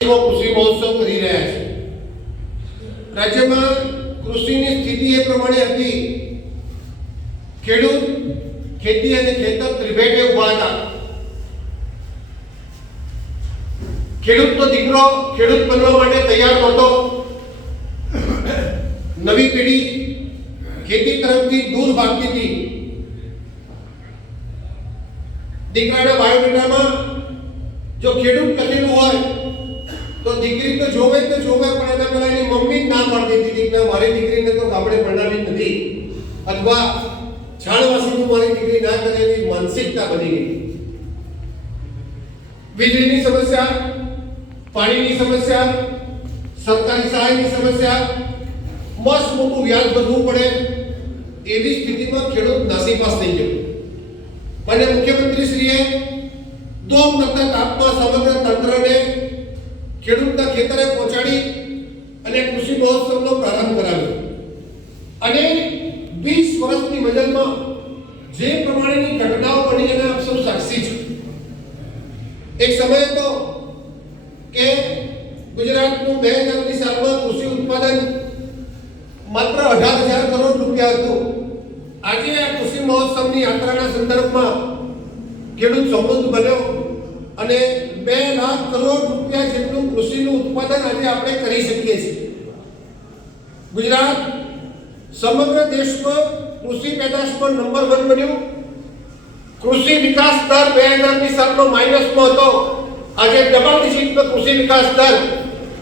એવો કૃષિ મહોત્સવ કરી રહ્યા છે રાજ્યમાં કૃષિની સ્થિતિ એ પ્રમાણે હતી ખેડૂત ખેતી અને ખેતર ત્રિભેટે ઊભા હતા ખેડૂતનો દીકરો ખેડૂત બનવા માટે તૈયાર નહોતો નવી પેઢી ખેતી તરફથી દૂર ભાગતી હતી દીકરાના બાયોડેટામાં જો ખેડૂત લખેલું હોય તો દીકરી તો જોવે તો જોવે પણ એના પહેલા એની મમ્મી જ ના પાડતી હતી કે મારી દીકરીને તો ગામડે ભણાવી જ નથી. અથવા છાણવાસીનું મારી દીકરી ના કરે એવી માનસિકતા બની ગઈ. વીજળીની સમસ્યા, પાણીની સમસ્યા, સરકારી સહાયની સમસ્યા, મસ્ત મોટું વ્યાજ ભરવું પડે, એવી સ્થિતિમાં ખેડૂત નાસીપાસ થઈ ગયો. અને મુખ્યમંત્રીશ્રીએ દોમ નતર તાપમાં સમગ્ર તંત્રને ખેડૂતના ખેતરે પહોંચાડી અને કૃષિ મહોત્સવનો પ્રારંભ કરાવ્યો અને 20 મજલમાં જે પ્રમાણેની ઘટનાઓ બની અને આપ સૌ સાક્ષી છો. એક સમય હતો કે ગુજરાતનું બે હજારની સાલમાં કૃષિ ઉત્પાદન માત્ર અઢાર હજાર કરોડ રૂપિયા હતું. આજે આ કૃષિ મહોત્સવની યાત્રાના સંદર્ભમાં ખેડૂત સમૃદ્ધ બન્યો અને બે લાખ કરોડ રૂપિયા જેટલું કૃષિનું ઉત્પાદન આજે આપણે કરી શકીએ છીએ. ગુજરાત સમગ્ર દેશમાં કૃષિ પેદાશમાં નંબર વન બન્યું કૃષિ વિકાસ દર બે હજારની સાલનો માઇનસમાં હતો આજે ડબલ ડિજિટનો કૃષિ વિકાસ દર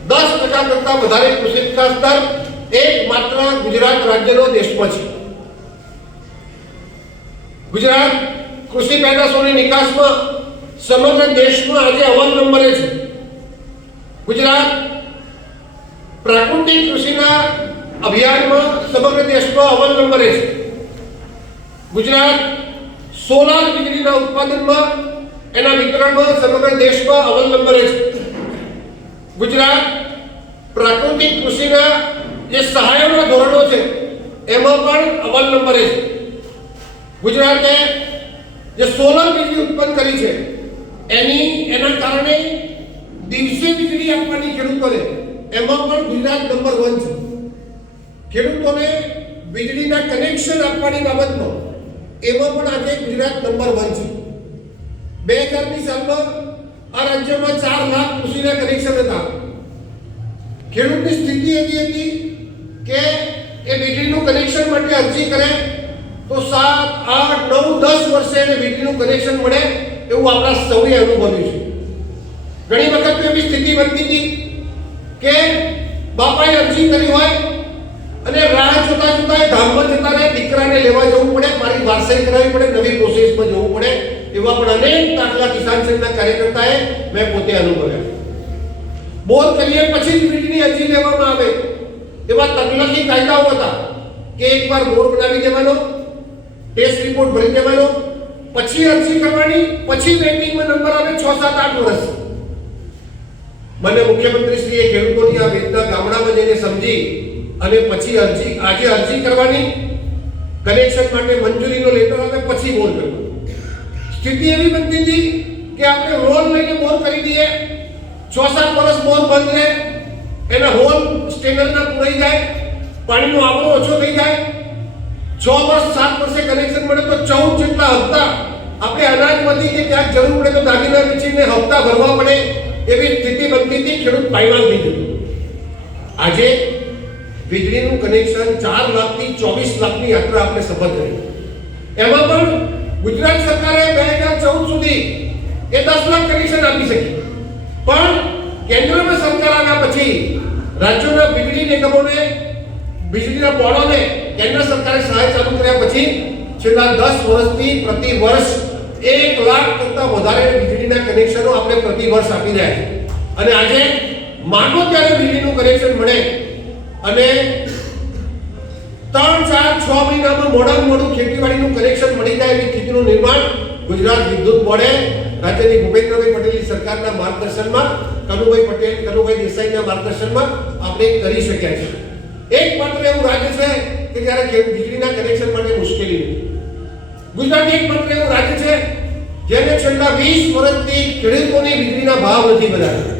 દસ ટકા કરતાં વધારે કૃષિ વિકાસ દર એક માત્ર ગુજરાત રાજ્યનો દેશમાં છે ગુજરાત કૃષિ પેદાશોની નિકાસમાં સમગ્ર દેશમાં આજે અવ્વલ નંબરે છે ગુજરાત પ્રાકૃતિક કૃષિના અભિયાનમાં સમગ્ર દેશમાં અવ્વલ નંબરે છે ગુજરાત સોલાર વીજળીના ઉત્પાદનમાં એના વિતરણમાં સમગ્ર દેશમાં અવલ નંબરે છે. ગુજરાત પ્રાકૃતિક કૃષિના જે સહાયોના ધોરણો છે, એમાં પણ અવલ નંબરે છે. ગુજરાતે જે સોલર વીજળી ઉત્પન્ન કરી છે, એની, એના કારણે દિવસે વીજળી આપવાની ખેડૂતોને એમાં પણ ગુજરાત નંબર વન છે. ખેડૂતોને વીજળીના કનેક્શન આપવાની બાબતમાં એમાં પણ આજે ગુજરાત નંબર વન છે. બે હજારની સાલમાં આ રાજ્યમાં ચાર લાખ કૃષિના કનેક્શન હતા. ખેડૂતની સ્થિતિ એવી હતી કે એ વીજળીનું કનેક્શન માટે અરજી કરે તો સાત, આઠ, નવ, દસ વર્ષે એને વીજળીનું કનેક્શન મળે એવું આપણા સૌએ અનુભવ્યું છે. ઘણી વખત એવી સ્થિતિ બનતી હતી કે બાપાએ અરજી કરી હોય અને રાહ જોતા જોતા ધામમાં જતા દીકરાને લેવા જવું પડે વારસાઈ કરાવવી પડે, નવી પ્રોસેસમાં જવું પડે, એવા પણ અનેક દાખલા કિસાન સંઘના કાર્યકર્તાએ મેં પોતે અનુભવ્યા. બોધ કરીએ, પછી જ અરજી લેવામાં આવે. એવા તકનીકી કાયદાઓ હતા કે એકવાર બોર બનાવી દેવાનો ટેસ્ટ રિપોર્ટ ભરી દેવાનો, પછી અરજી કરવાની, પછી વેટિંગમાં નંબર આવે છ, સાત, આઠ વર્ષ. મને મુખ્યમંત્રીશ્રીએ ખેડૂતોની આ વેદના ગામડામાં જઈને સમજી અને પછી અરજી, આજે અરજી કરવાની કનેક્શન માટે મંજૂરીનો લેટર આવે પછી બોર કરવો સ્થિતિ એવી બનતી હતી કે આપણે લોન લઈને બોર કરી દઈએ. છ સાત વર્ષ બોર બંધ રહે, એના હોલ સ્ટેન્ડર્ડના પૂરાઈ જાય, પાણીનો આવરો ઓછો થઈ જાય. છ વર્ષ, સાત વર્ષે કનેક્શન મળે તો ચૌદ જેટલા હપ્તા આપણે અનાજમાંથી કે ક્યાંક જરૂર પડે તો દાગીના વેચીને હપ્તા ભરવા પડે એવી સ્થિતિ બનતી હતી, ખેડૂત પાયમાલ થઈ ગયો. આજે વીજળીનું કનેક્શન ચાર લાખથી ચોવીસ લાખની યાત્રા આપણે સફળ કરી. એમાં પણ ગુજરાત સરકારે બે હજાર ચૌદ સુધી એ દસ લાખ કનેક્શન આપી શકી. પણ કેન્દ્રમાં સરકાર આવ્યા પછી રાજ્યોના વીજળી નિગમોને, વીજળીના બોર્ડોને કેન્દ્ર સરકારે સહાય ચાલુ કર્યા પછી છેલ્લા દસ વર્ષથી પ્રતિ વર્ષ એક લાખ કરતાં વધારે વીજળીના કનેક્શનો આપણે પ્રતિ વર્ષ આપી રહ્યા છે અને આજે માગો ત્યારે વીજળીનું કનેક્શન મળે અને ત્રણ, ચાર, છ મહિનામાં મોડામાં મોડું ખેતીવાડીનું કનેક્શન મળી જાય એવી સ્થિતિનું નિર્માણ ગુજરાત વિદ્યુત બોર્ડે રાજ્યની ભૂપેન્દ્રભાઈ પટેલની સરકારના માર્ગદર્શનમાં, કનુભાઈ પટેલ, કનુભાઈ દેસાઈના માર્ગદર્શનમાં આપણે કરી શક્યા છે એક માત્ર એવું રાજ્ય છે કે જ્યારે વીજળીના કનેક્શન માટે મુશ્કેલી નથી. ગુજરાત એક માત્ર એવું રાજ્ય છે જેને છેલ્લા વીસ વર્ષથી ખેડૂતોની વીજળીના ભાવ નથી બદલાયા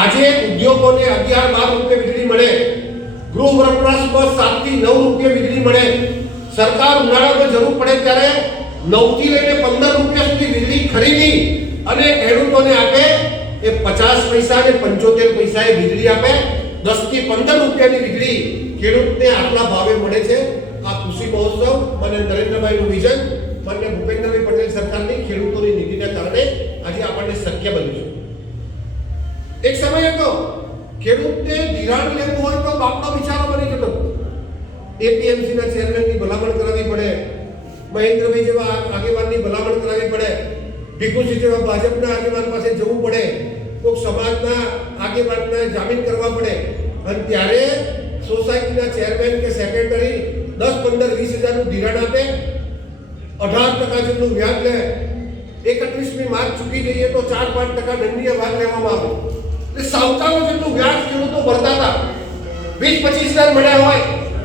આજે ઉદ્યોગોને અગિયાર બાર રૂપિયા વીજળી મળે. ગૃહ વપરાશમાં સાતથી નવ રૂપિયા વીજળી મળે. સરકાર ઉનાળામાં જરૂર પડે ત્યારે નવથી લઈને પંદર રૂપિયા સુધી વીજળી ખરીદી અને ખેડૂતોને આપે. એ પચાસ પૈસા અને પંચોતેર એ વીજળી આપે. દસથી પંદર રૂપિયાની વીજળી ખેડૂતને આટલા ભાવે મળે છે. આ કૃષિ મહોત્સવ મને નરેન્દ્રભાઈનું વિઝન માન્ય ભૂપેન્દ્રભાઈ પટેલ સરકારની ખેડૂતોની નીતિના કારણે આજે આપણને શક્ય બન્યું છે. ખેડૂતને ધિરાણ લેવું હોય તો બાપનો વિચારો બની જતો એપીએમસી ના ચેરમેનની ભલામણ કરાવવી પડે મહેન્દ્રભાઈ જેવા આગેવાનની ભલામણ કરાવવી પડે ભીખુસિંહ જેવા ભાજપના આગેવાન પાસે જવું પડે કોઈક સમાજના આગેવાનને જામીન કરવા પડે અને ત્યારે સોસાયટીના ચેરમેન કે સેક્રેટરી દસ પંદર વીસ હજારનું ધિરાણ આપે અઢાર ટકા જેટલું વ્યાજ લે એકત્રીસમી માર્ચ ચૂકી જઈએ તો ચાર પાંચ ટકા દંડીય ભાગ લેવામાં આવે એટલે સાવતાનો જેટલું વ્યાજ ખેડૂતો ભરતા હતા. વીસ પચીસ હજાર મળ્યા હોય,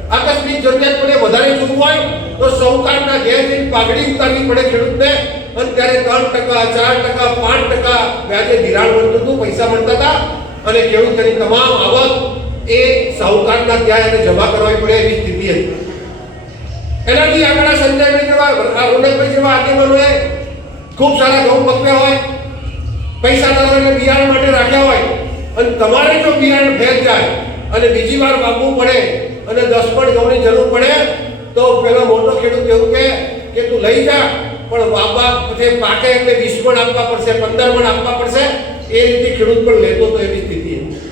આકસ્મિક જરૂરિયાત પડે વધારે જોવું હોય, તો સૌકારના ઘેર જઈને પાઘડી ઉતારવી પડે ખેડૂતને. અને ત્યારે ત્રણ ટકા, ચાર ટકા, પાંચ ટકા વ્યાજે ધિરાણ મળતું હતું, પૈસા મળતા હતા. અને ખેડૂતોની તમામ આવક એ સાહુકારના ત્યાં એને જમા કરવી પડે એવી સ્થિતિ હતી. એનાથી આગળ સંજયભાઈ જેવા રોનકભાઈ જેવા આગેવાનોએ ખૂબ સારા ઘઉં પકવ્યા હોય પૈસાદારોને બિયારણ માટે રાખ્યા હોય, અને તમારે જો બિયારણ ફેલ જાય અને બીજી વાર વાપવું પડે, અને દસ પણ ઘઉંની જરૂર પડે, તો પેલો મોટો ખેડૂત એવું કે કે તું લઈ જા, પણ વાપવા પછી પાકે એટલે વીસ પણ આપવા પડશે, પંદર પણ આપવા પડશે, એ રીતે ખેડૂત પણ લેતો તો એવી સ્થિતિ હતી